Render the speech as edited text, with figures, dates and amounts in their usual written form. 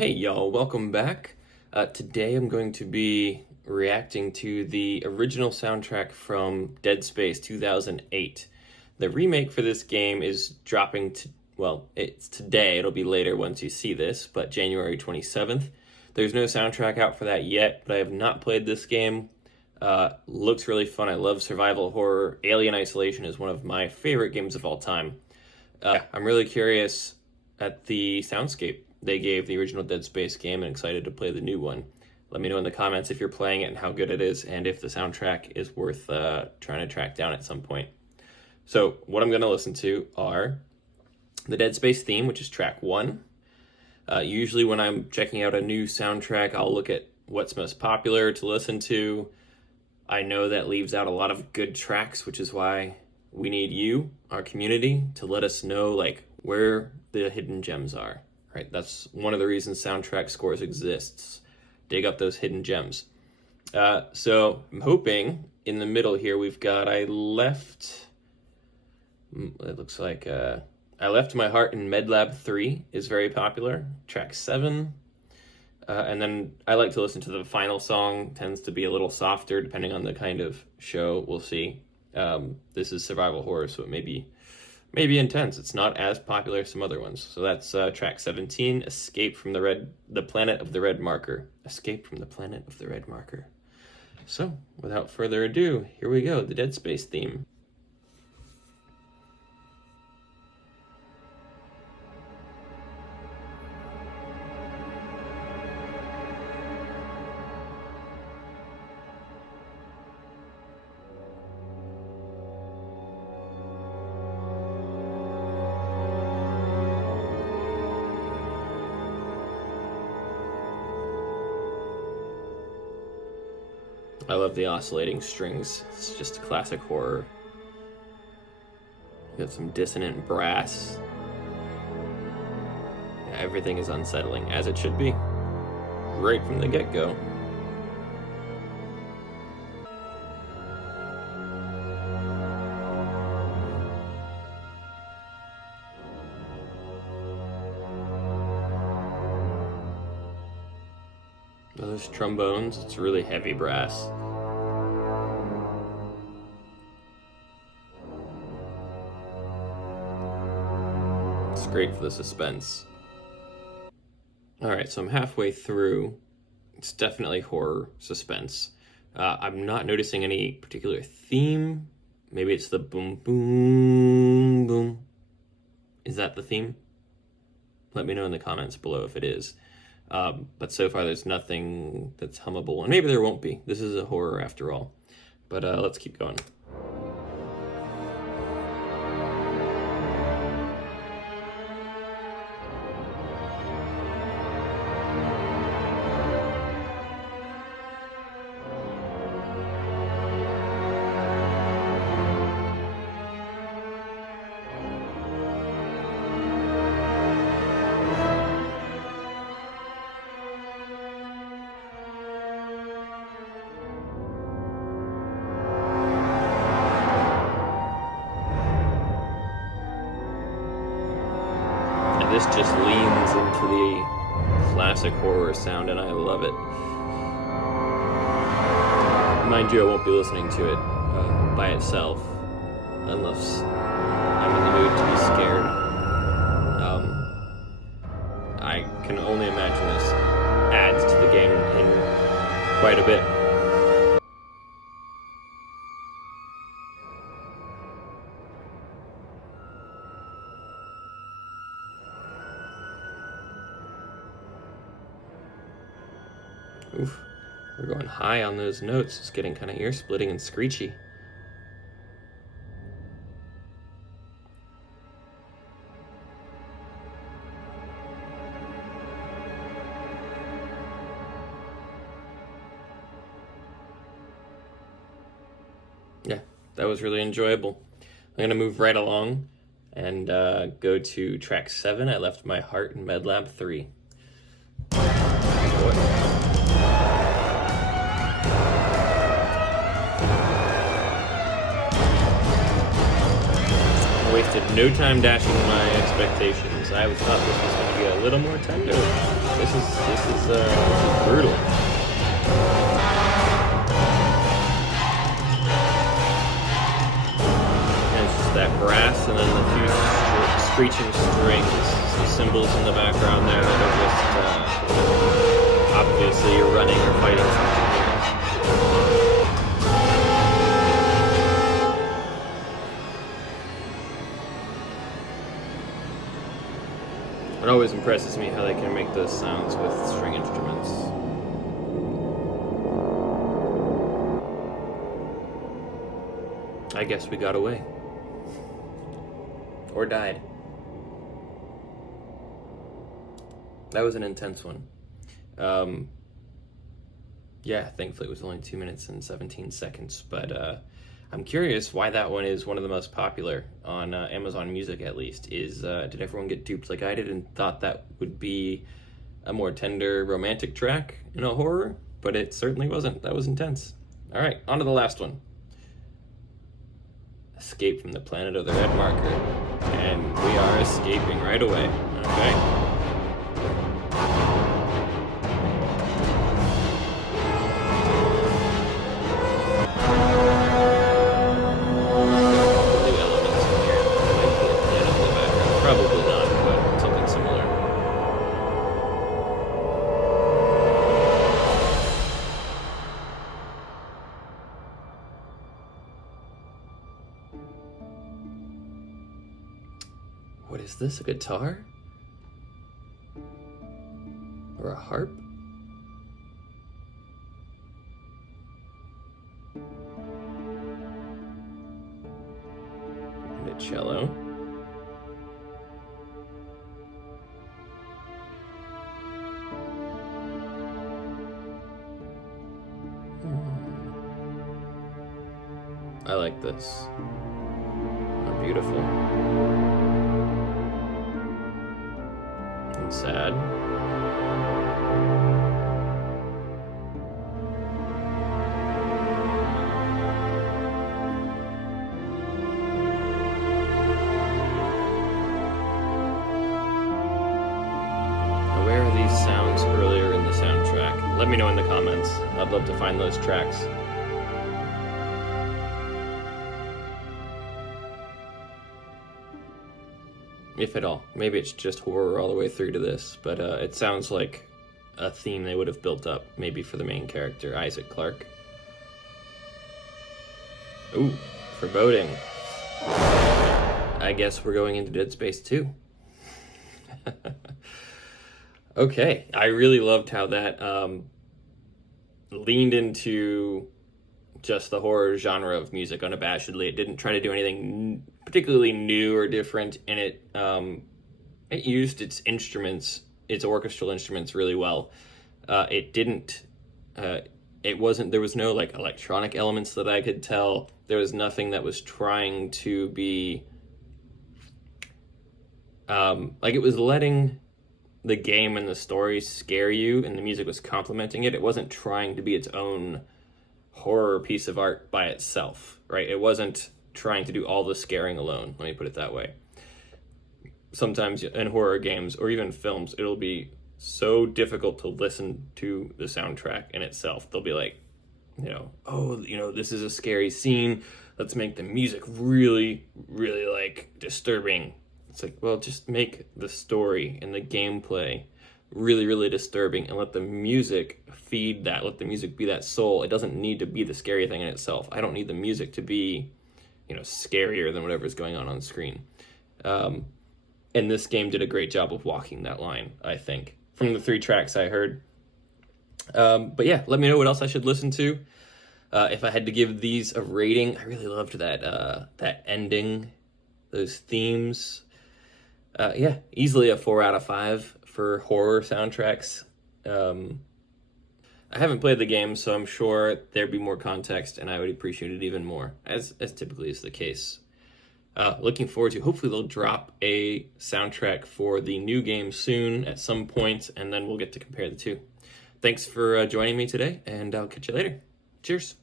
Hey y'all, welcome back. Today I'm going to be reacting to the original soundtrack from Dead Space 2008. The remake for this game is dropping it's today, it'll be later once you see this, but January 27th. There's no soundtrack out for that yet, but I have not played this game. Looks really fun. I love survival horror. Alien Isolation is one of my favorite games of all time. I'm really curious at the soundscape they gave the original Dead Space game and excited to play the new one. Let me know in the comments if you're playing it and how good it is, and if the soundtrack is worth trying to track down at some point. So what I'm going to listen to are the Dead Space theme, which is track 1. Usually when I'm checking out a new soundtrack, I'll look at what's most popular to listen to. I know that leaves out a lot of good tracks, which is why we need you, our community, to let us know where the hidden gems are. Right, that's one of the reasons soundtrack scores exists. Dig up those hidden gems. So I'm hoping in the middle here we've got I Left My Heart in Medlab 3 is very popular. Track 7. And then I like to listen to the final song. Tends to be a little softer depending on the kind of show. We'll see. This is survival horror, so it may be intense. It's not as popular as some other ones. So that's track 17, Escape from the Planet of the Red Marker. Escape from the Planet of the Red Marker. So, without further ado, here we go, the Dead Space theme. I love the oscillating strings. It's just a classic horror. You got some dissonant brass. Yeah, everything is unsettling, as it should be. Right from the get-go. Those trombones, it's really heavy brass. It's great for the suspense. Alright, so I'm halfway through. It's definitely horror suspense. I'm not noticing any particular theme. Maybe it's the boom, boom, boom. Is that the theme? Let me know in the comments below if it is. But so far there's nothing that's hummable, and maybe there won't be. This is a horror after all. But let's keep going. This just leans into the classic horror sound, and I love it. Mind you, I won't be listening to it by itself, unless I'm in the mood to be scared. I can only imagine this adds to the game in quite a bit. Oof, we're going high on those notes. It's getting kind of ear-splitting and screechy. Yeah, that was really enjoyable. I'm going to move right along and go to track 7, I Left My Heart in Medlab 3. Wasted no time dashing my expectations. I thought this was going to be a little more tender. This is brutal. And it's just that brass and then a few screeching strings, some cymbals in the background there that are just obviously you're running or fighting something here. It always impresses me how they can make those sounds with string instruments. I guess we got away. Or died. That was an intense one. Yeah, thankfully it was only 2 minutes and 17 seconds, but I'm curious why that one is one of the most popular on Amazon Music, at least. Did everyone get duped like I did and thought that would be a more tender romantic track in a horror? But it certainly wasn't. That was intense. All right, on to the last one. Escape from the planet of the red marker. And we are escaping right away. Okay. Probably not, but something similar. What is this, a guitar? Or a harp? And a cello. I like this. Oh, beautiful. And sad. Now, where are these sounds earlier in the soundtrack? Let me know in the comments. I'd love to find those tracks. If at all. Maybe it's just horror all the way through to this, but it sounds like a theme they would have built up, maybe for the main character, Isaac Clarke. Ooh, foreboding. I guess we're going into Dead Space 2. Okay, I really loved how that leaned into just the horror genre of music unabashedly. It didn't try to do anything particularly new or different, and it used its instruments, its orchestral instruments, really well. There was no like electronic elements that I could tell. There was nothing that was trying to be like it was letting the game and the story scare you, and the music was complementing it. It wasn't trying to be its own horror piece of art by itself, right? It wasn't trying to do all the scaring alone, let me put it that way. Sometimes in horror games or even films, it'll be so difficult to listen to the soundtrack in itself. They'll be like, this is a scary scene, let's make the music really, really like disturbing. It's like, well, just make the story and the gameplay really, really disturbing and let the music feed that. Let the music be that soul. It doesn't need to be the scary thing in itself. I don't need the music to be, scarier than whatever's going on screen. And this game did a great job of walking that line, I think, from the 3 tracks I heard. But yeah, let me know what else I should listen to. If I had to give these a rating, I really loved that ending, those themes. Yeah, easily a 4 out of 5 for horror soundtracks. I haven't played the game, so I'm sure there'd be more context, and I would appreciate it even more, as typically is the case. Looking forward to, hopefully they'll drop a soundtrack for the new game soon at some point, and then we'll get to compare the two. Thanks for joining me today, and I'll catch you later. Cheers.